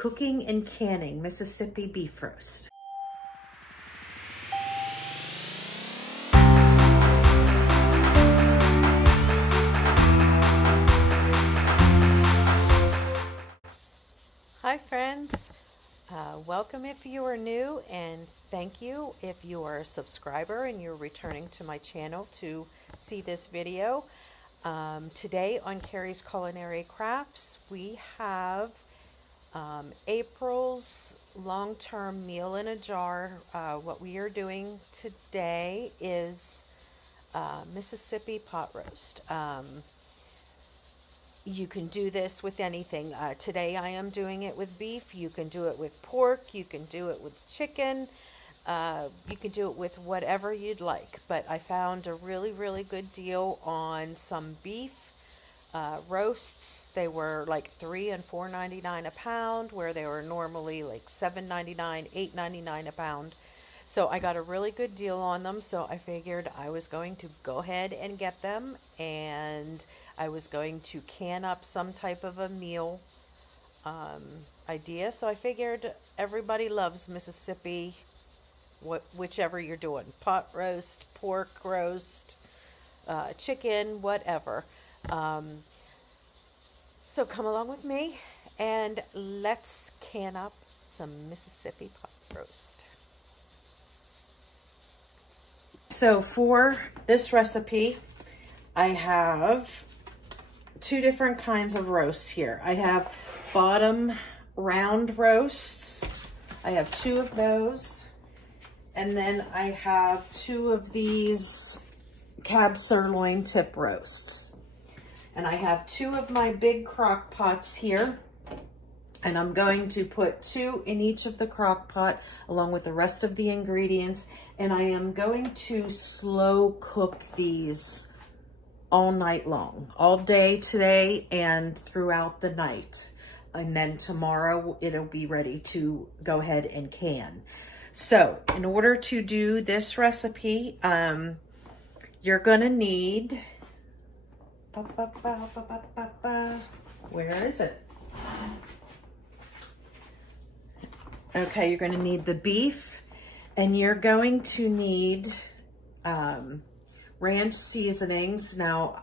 cooking and canning Mississippi beef roast. Hi friends, welcome if you are new, and thank you if you are a subscriber and you're returning to my channel to see this video. Today on Carrie's Culinary Crafts, we have April's long-term meal in a jar. What we are doing today is Mississippi pot roast. You can do this with anything. Today I am doing it with beef. You can do it with pork. You can do it with chicken. You can do it with whatever you'd like. But I found a really, really good deal on some beef roasts. They were like $3 and $4.99 a pound, where they were normally like $7.99, $8.99 a pound. So I got a really good deal on them, so I figured I was going to go ahead and get them, and I was going to can up some type of a meal idea. So I figured everybody loves Mississippi, whichever you're doing, pot roast, pork roast, chicken, whatever. So come along with me and let's can up some Mississippi pot roast. So for this recipe, I have two different kinds of roasts here. I have bottom round roasts. I have two of those. And then I have two of these cab sirloin tip roasts. And I have two of my big crock pots here. And I'm going to put two in each of the crock pot along with the rest of the ingredients. And I am going to slow cook these all night long, all day today and throughout the night. And then tomorrow it'll be ready to go ahead and can. So in order to do this recipe, you're gonna need, where is it? Okay, you're going to need the beef, and you're going to need ranch seasonings. Now,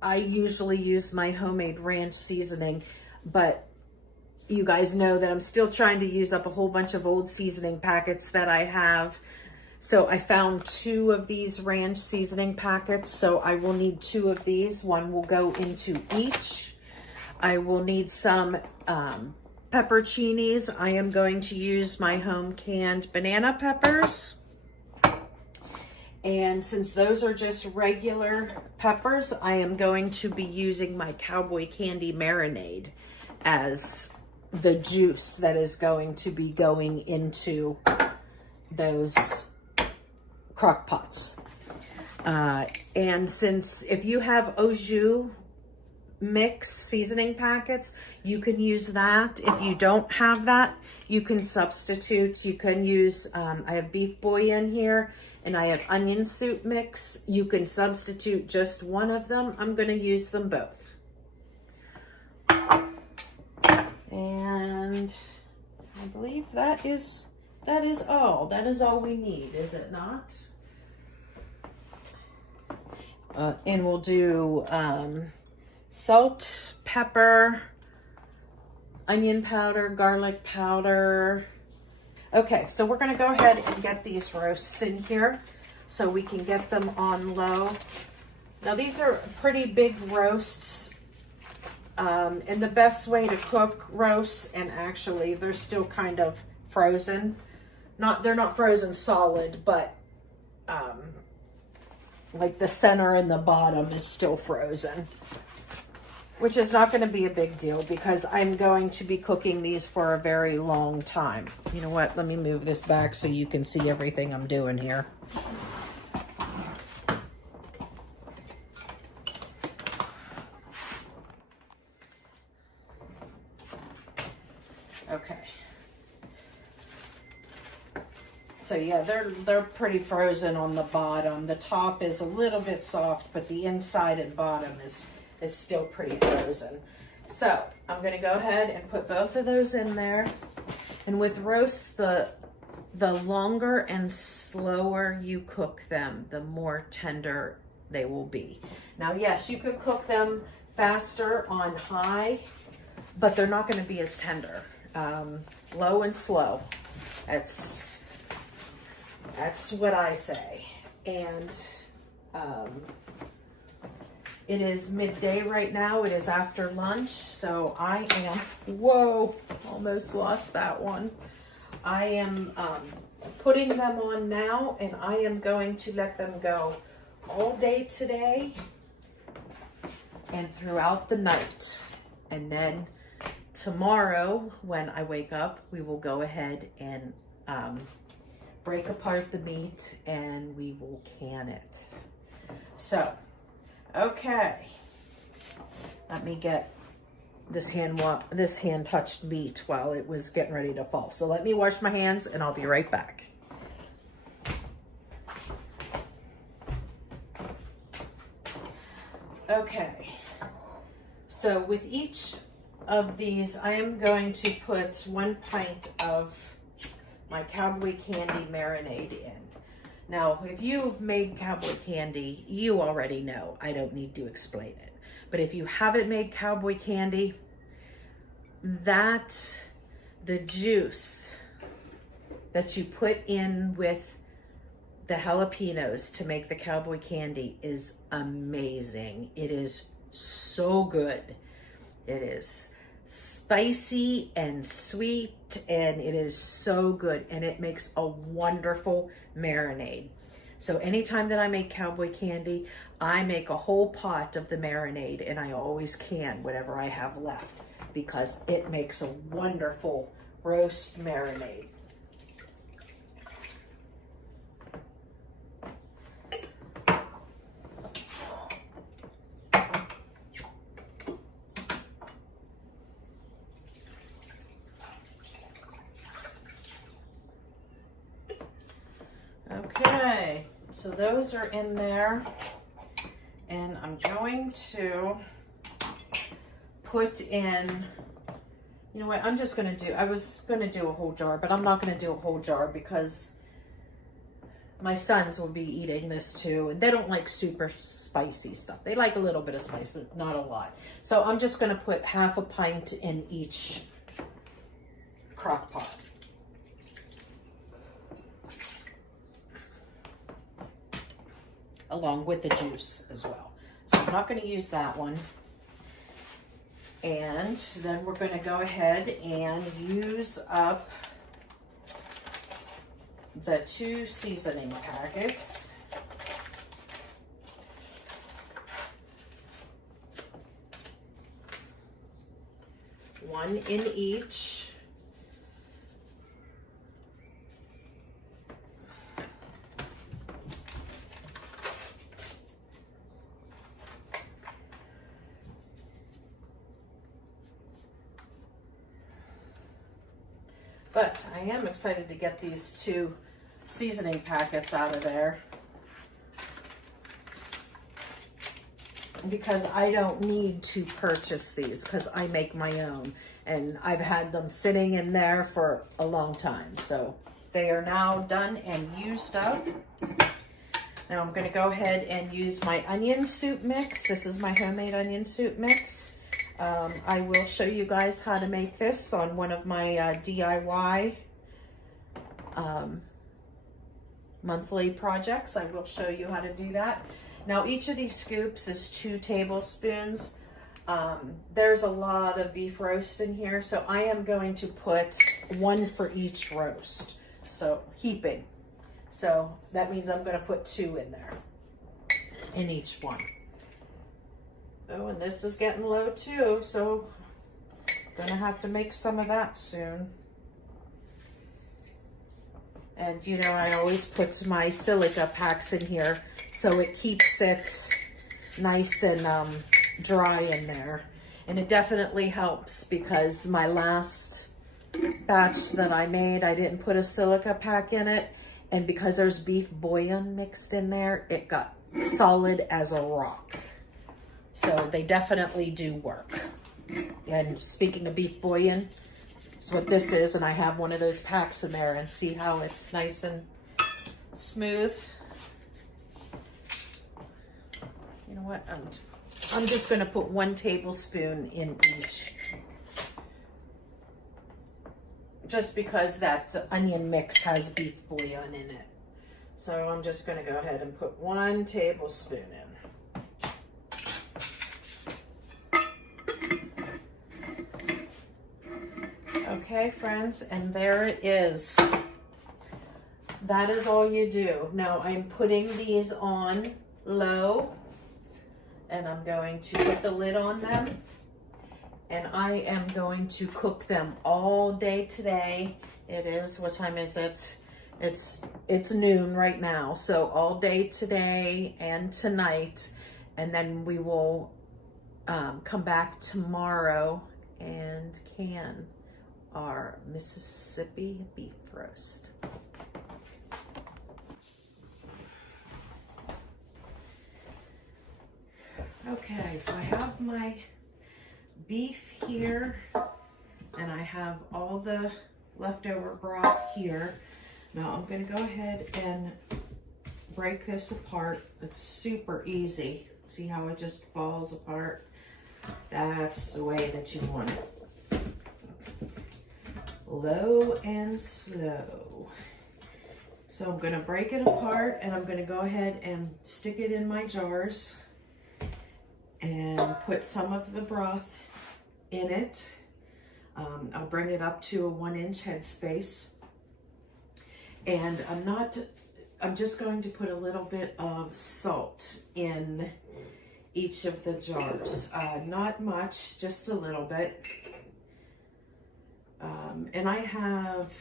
I usually use my homemade ranch seasoning, but you guys know that I'm still trying to use up a whole bunch of old seasoning packets that I have. So I found two of these ranch seasoning packets, so I will need two of these. One will go into each. I will need some pepperoncinis. I am going to use my home canned banana peppers. And since those are just regular peppers, I am going to be using my cowboy candy marinade as the juice that is going to be going into those crock pots. And since if you have au jus mix seasoning packets, you can use that. If you don't have that, you can substitute. You can use, I have beef bouillon here, and I have onion soup mix. You can substitute just one of them. I'm going to use them both. And I believe that is all. That is all we need, is it not? And we'll do salt, pepper, onion powder, garlic powder. Okay, so we're going to go ahead and get these roasts in here so we can get them on low. Now these are pretty big roasts, and the best way to cook roasts, and actually they're still kind of frozen. They're not frozen solid, but like the center and the bottom is still frozen, which is not going to be a big deal because I'm going to be cooking these for a very long time. You know what? Let me move this back so you can see everything I'm doing here. Okay. So yeah, they're pretty frozen on the bottom. The top is a little bit soft, but the inside and bottom is still pretty frozen. So I'm gonna go ahead and put both of those in there. And with roasts, the longer and slower you cook them, the more tender they will be. Now, yes, you could cook them faster on high, but they're not gonna be as tender. Low and slow. That's what I say. And it is midday right now. It is after lunch, so I am, whoa, almost lost that one. I am putting them on now, and I am going to let them go all day today and throughout the night. And then tomorrow, when I wake up, we will go ahead and break apart the meat and we will can it. So, okay, let me get this hand touched meat while it was getting ready to fall. So let me wash my hands and I'll be right back. Okay, so with each of these, I am going to put 1 pint of my cowboy candy marinade in. Now, if you've made cowboy candy, you already know. I don't need to explain it. But if you haven't made cowboy candy, the juice that you put in with the jalapenos to make the cowboy candy is amazing. It is so good. It is spicy and sweet, and it is so good, and it makes a wonderful marinade. So anytime that I make cowboy candy, I make a whole pot of the marinade, and I always can whatever I have left because it makes a wonderful roast marinade. Okay, so those are in there, and I'm going to put in, you know what, I was going to do a whole jar, but I'm not going to do a whole jar because my sons will be eating this too, and they don't like super spicy stuff. They like a little bit of spice, but not a lot. So I'm just going to put half a pint in each crock pot. Along with the juice as well. So I'm not going to use that one. And then we're going to go ahead and use up the 2 seasoning packets. One in each. But I am excited to get these 2 seasoning packets out of there because I don't need to purchase these because I make my own, and I've had them sitting in there for a long time. So they are now done and used up. Now I'm going to go ahead and use my onion soup mix. This is my homemade onion soup mix. I will show you guys how to make this on one of my DIY monthly projects. I will show you how to do that. Now each of these scoops is 2 tablespoons. There's a lot of beef roast in here, so I am going to put 1 for each roast. So heaping. So that means I'm going to put 2 in there, in each one. Oh, and this is getting low too, so I'm gonna have to make some of that soon. And you know, I always put my silica packs in here so it keeps it nice and dry in there. And it definitely helps because my last batch that I made, I didn't put a silica pack in it. And because there's beef bouillon mixed in there, it got solid as a rock. So they definitely do work. And speaking of beef bouillon, that's what this is, and I have one of those packs in there, and see how it's nice and smooth. You know what? I'm just going to put 1 tablespoon in each, just because that onion mix has beef bouillon in it. So I'm just going to go ahead and put 1 tablespoon in. Okay, friends, and there it is. That is all you do. Now I'm putting these on low, and I'm going to put the lid on them, and I am going to cook them all day today. It is, what time is it? It's noon right now, so all day today and tonight, and then we will come back tomorrow and can our Mississippi beef roast. Okay, so I have my beef here, and I have all the leftover broth here. Now I'm going to go ahead and break this apart. It's super easy. See how it just falls apart? That's the way that you want it. Low and slow. So I'm going to break it apart, and I'm going to go ahead and stick it in my jars and put some of the broth in it. I'll bring it up to a 1-inch headspace, and I'm just going to put a little bit of salt in each of the jars. Not much, just a little bit. And I have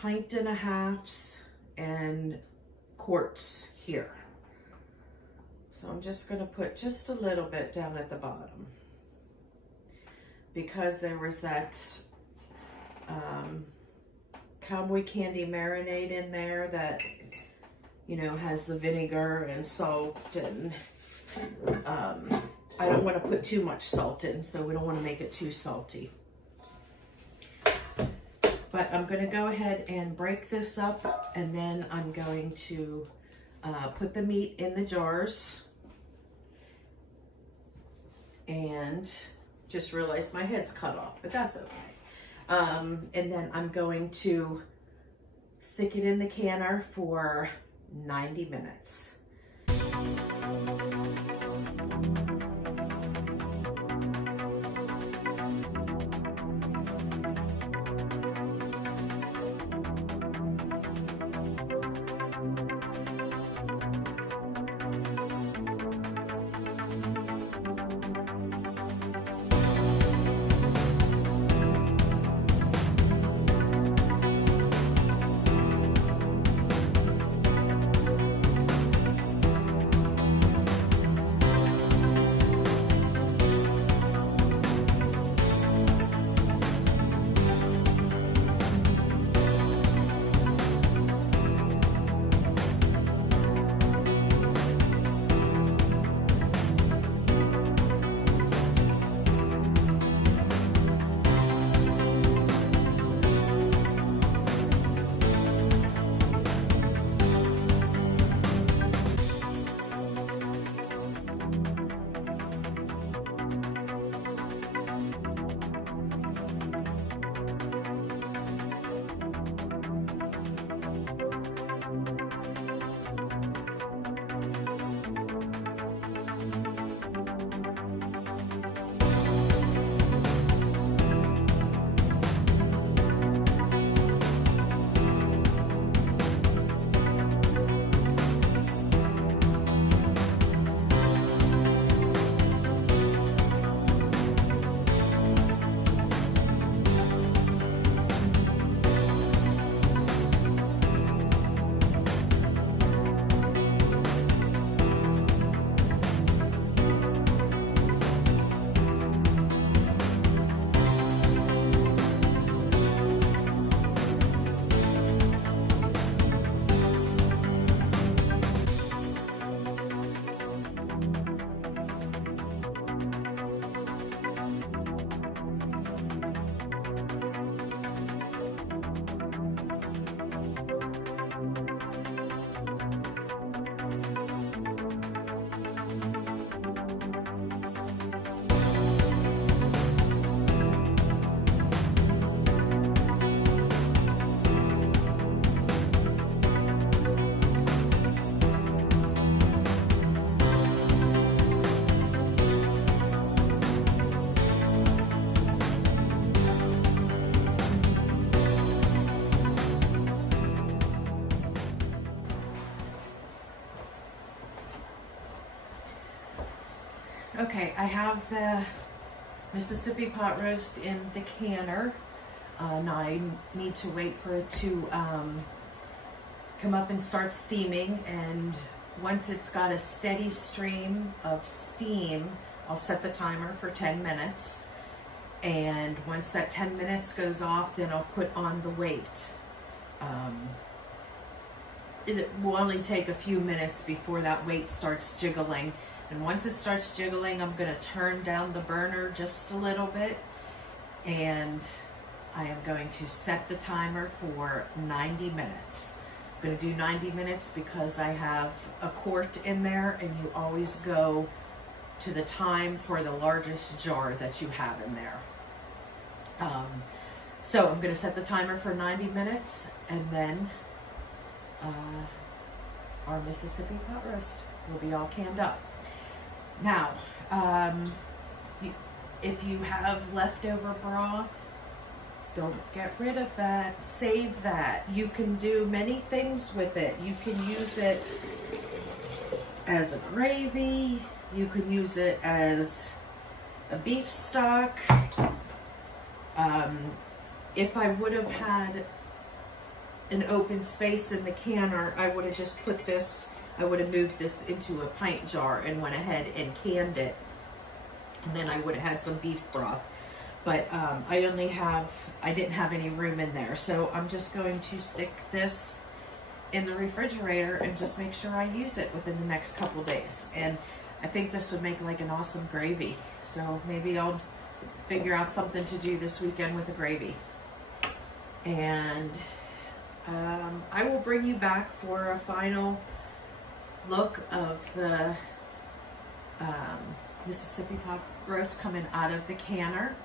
1.5 pints and quarts here. So I'm just going to put just a little bit down at the bottom, because there was that cowboy candy marinade in there that, you know, has the vinegar and salt, and I don't want to put too much salt in, so we don't want to make it too salty. But I'm going to go ahead and break this up, and then I'm going to put the meat in the jars. And just realized my head's cut off, but that's okay. And then I'm going to stick it in the canner for 90 minutes. Okay, I have the Mississippi pot roast in the canner. Now I need to wait for it to come up and start steaming, and once it's got a steady stream of steam, I'll set the timer for 10 minutes. And once that 10 minutes goes off, then I'll put on the weight. It will only take a few minutes before that weight starts jiggling. And once it starts jiggling, I'm going to turn down the burner just a little bit. And I am going to set the timer for 90 minutes. I'm going to do 90 minutes because I have a quart in there, and you always go to the time for the largest jar that you have in there. So I'm going to set the timer for 90 minutes, and then our Mississippi pot roast will be all canned up. Now, if you have leftover broth, don't get rid of that. Save that. You can do many things with it. You can use it as a gravy. You can use it as a beef stock. If I would have had an open space in the canner, I would have just put this, I would have moved this into a pint jar and went ahead and canned it. And then I would have had some beef broth. But I didn't have any room in there. So I'm just going to stick this in the refrigerator and just make sure I use it within the next couple days. And I think this would make like an awesome gravy. So maybe I'll figure out something to do this weekend with a gravy. And I will bring you back for a final look of the Mississippi pot roast coming out of the canner.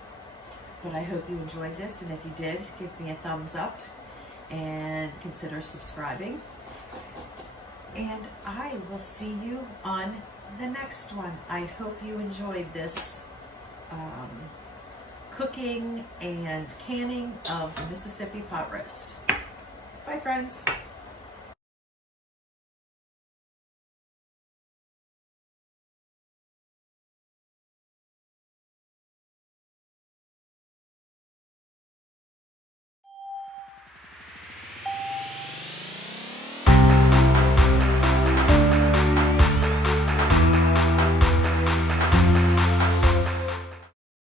But I hope you enjoyed this, and if you did, give me a thumbs up and consider subscribing. And I will see you on the next one. I hope you enjoyed this cooking and canning of the Mississippi pot roast. Bye, friends.